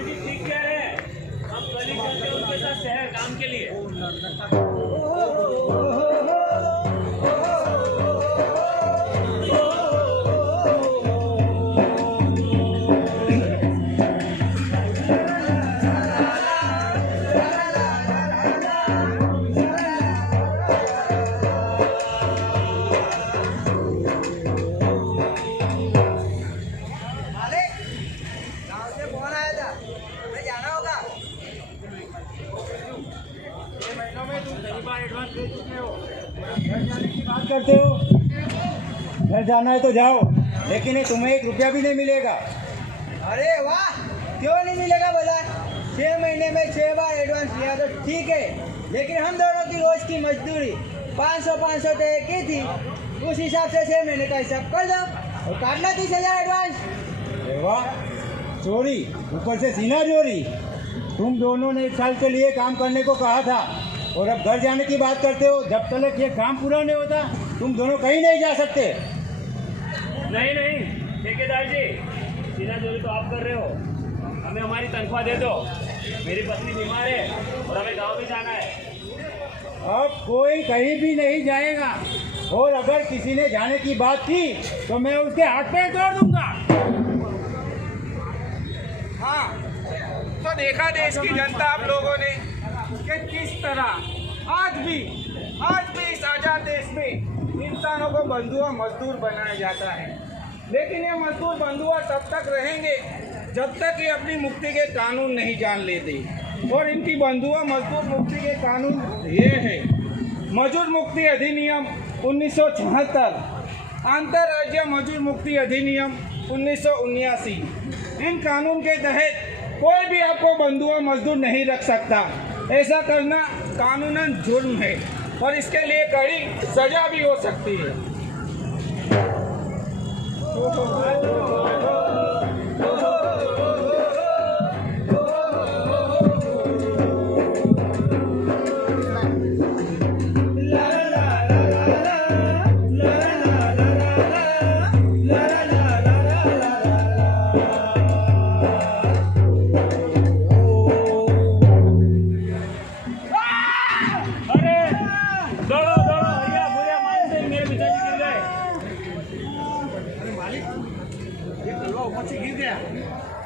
जी ठीक कह रहे हैं, हम कल ही चलते हैं उनके साथ शहर काम के लिए। बात करते हो, घर जाना है तो जाओ, लेकिन ये तुम्हें 1 रुपया भी नहीं मिलेगा। अरे वाह, क्यों नहीं मिलेगा बोला? 6 महीने में 6 बार एडवांस लिया तो ठीक है, लेकिन हम दोनों की रोज की मजदूरी 500 तय की थी, उस हिसाब से 6 महीने का हिसाब कर दो और काटना 30,000 एडवांस। अरे वाह, चोरी ऊपर से सीना चोरी। तुम दोनों ने 1 साल के लिए काम करने को कहा था और अब घर जाने की बात करते हो। जब तक ये काम पूरा नहीं होता तुम दोनों कहीं नहीं जा सकते। नहीं ठेकेदार जी, सीना चोरी तो आप कर रहे हो, हमें हमारी तनख्वाह दे दो। मेरी पत्नी बीमार है और हमें गांव भी जाना है। अब कोई कहीं भी नहीं जाएगा और अगर किसी ने जाने की बात की तो मैं उसके हाथ पैर तोड़ दूंगा। हाँ, तो देखा देश की जनता आप लोगों ने कि किस तरह आज भी इस आजाद देश में इंसानों को बंधुआ मजदूर बनाया जाता है। लेकिन ये मजदूर बंधुआ तब तक रहेंगे जब तक ये अपनी मुक्ति के कानून नहीं जान लेते। और इनकी बंधुआ मजदूर मुक्ति के कानून ये है: मजदूर मुक्ति अधिनियम 1976, अंतर्राज्यीय मजदूर मुक्ति अधिनियम 1979। इन कानून के तहत कोई भी आपको बंधुआ मजदूर नहीं रख सकता। ऐसा करना कानूनन जुर्म है और इसके लिए कड़ी सजा भी हो सकती है।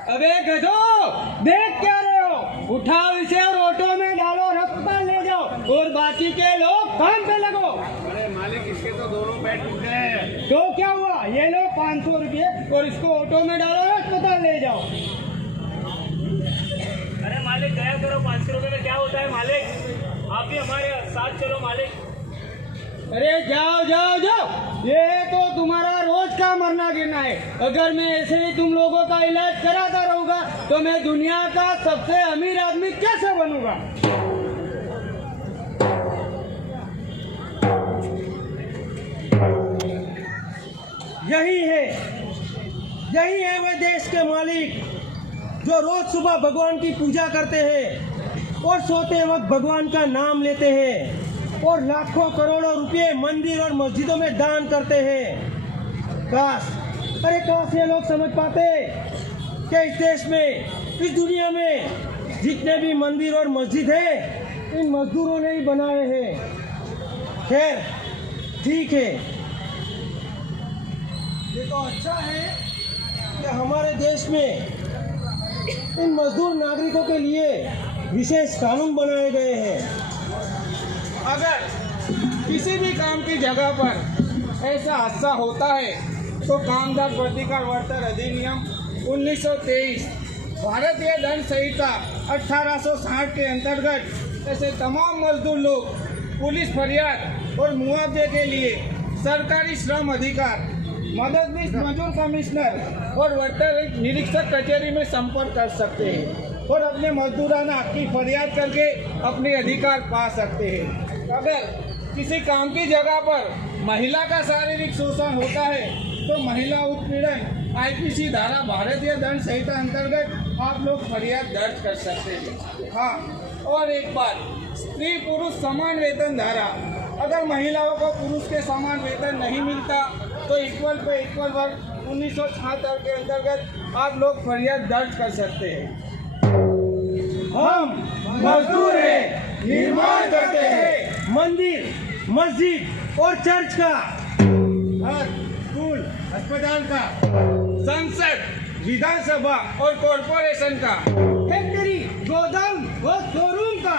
अबे गधो, देख क्या रहे हो? उठाओ इसे और ऑटो में डालो और अस्पताल ले जाओ और बाकी के लोग काम पे लगो। अरे मालिक, इसके तो दोनों पैर टूट गए हैं। तो क्या हुआ? ये लो 500 रुपये और इसको ऑटो में डालो और अस्पताल ले जाओ। अरे मालिक, गया करो, 500 रुपये में क्या होता है मालिक? आप भी हमारे साथ चलो मालिक। अरे जाओ, ये तो तुम्हारा रोज का मरना गिरना है। अगर मैं ऐसे ही तुम लोगों का इलाज कराता रहूंगा तो मैं दुनिया का सबसे अमीर आदमी कैसे बनूंगा? यही है वे देश के मालिक जो रोज सुबह भगवान की पूजा करते हैं और सोते वक्त भगवान का नाम लेते हैं और लाखों करोड़ों रुपए मंदिर और मस्जिदों में दान करते हैं। काश ये लोग समझ पाते कि इस देश में, इस दुनिया में जितने भी मंदिर और मस्जिद हैं इन मजदूरों ने ही बनाए हैं। खैर ठीक है, ये तो अच्छा है कि हमारे देश में इन मजदूर नागरिकों के लिए विशेष कानून बनाए गए हैं। अगर किसी भी काम की जगह पर ऐसा हादसा होता है तो कामदार प्रतिकार वर्तन अधिनियम 1923, भारतीय दंड संहिता 1860 के अंतर्गत ऐसे तमाम मजदूर लोग पुलिस फरियाद और मुआवजे के लिए सरकारी श्रम अधिकार, मददनीश मजदूर कमिश्नर और वर्तन निरीक्षक कचहरी में संपर्क कर सकते हैं और अपने मजदूराना हक की फरियाद करके अपने अधिकार पा सकते हैं। अगर किसी काम की जगह पर महिला का शारीरिक शोषण होता है तो महिला उत्पीड़न आईपीसी धारा भारतीय दंड संहिता अंतर्गत आप लोग फरियाद दर्ज कर सकते हैं। हाँ, और एक बात, स्त्री पुरुष समान वेतन धारा, अगर महिलाओं को पुरुष के समान वेतन नहीं मिलता तो इक्वल पे इक्वल वर्क 1976 के अंतर्गत आप लोग फरियाद दर्ज कर सकते हैं। हम मजदूर हैं, निर्माण करते हैं मंदिर, मस्जिद और चर्च का, घर, स्कूल, अस्पताल का, संसद, विधानसभा और कॉरपोरेशन का, फैक्ट्री, गोदाम और शोरूम का,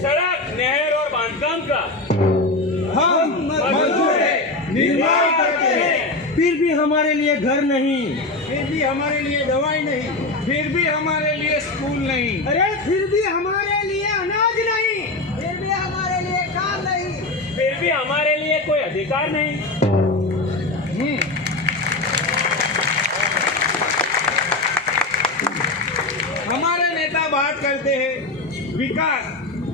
सड़क, नहर और बांधकाम का। हम मजदूर हैं, निर्माण करते हैं। फिर भी हमारे लिए घर नहीं, फिर भी हमारे लिए दवाई नहीं, फिर भी हमारे लिए स्कूल नहीं, अरे फिर भी हमारे लिए अनाज नहीं, फिर भी हमारे लिए काम नहीं, फिर भी हमारे लिए कोई अधिकार नहीं। हमारे नेता बात करते हैं विकास,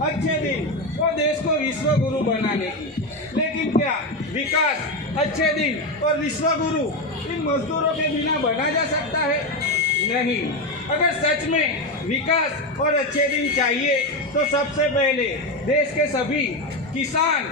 अच्छे दिन और देश को विश्व गुरु बनाने की, लेकिन क्या विकास, अच्छे दिन और विश्व गुरु इन मजदूरों के बिना बना जा सकता है? नहीं। अगर सच में विकास और अच्छे दिन चाहिए तो सबसे पहले देश के सभी किसान,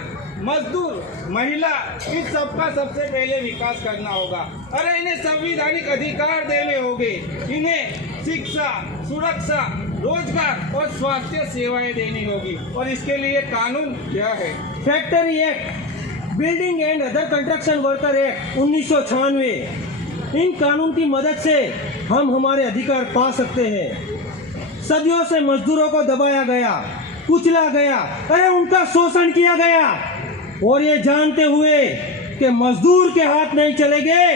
मजदूर, महिला, इन सबका सबसे पहले विकास करना होगा। अरे इन्हें संवैधानिक अधिकार देने होंगे, इन्हें शिक्षा, सुरक्षा, रोजगार और स्वास्थ्य सेवाएं देनी होगी। और इसके लिए कानून क्या है? Factory act, building and other construction worker act 1996, इन कानून की मदद से हम हमारे अधिकार पा सकते हैं। सदियों से मजदूरों को दबाया गया, कुचला गया, अरे उनका शोषण किया गया, और ये जानते हुए कि मजदूर के हाथ नहीं चलेंगे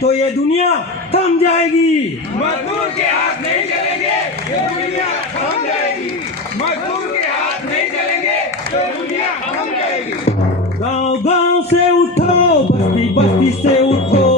तो ये दुनिया थम जाएगी। मजदूर के हाथ नहीं चलेंगे तो दुनिया थम जाएगी। मजदूर के हाथ नहीं चलेंगे तो दुनिया थम जाएगी। गांव गांव से उठो, बस्ती बस्ती से उठो,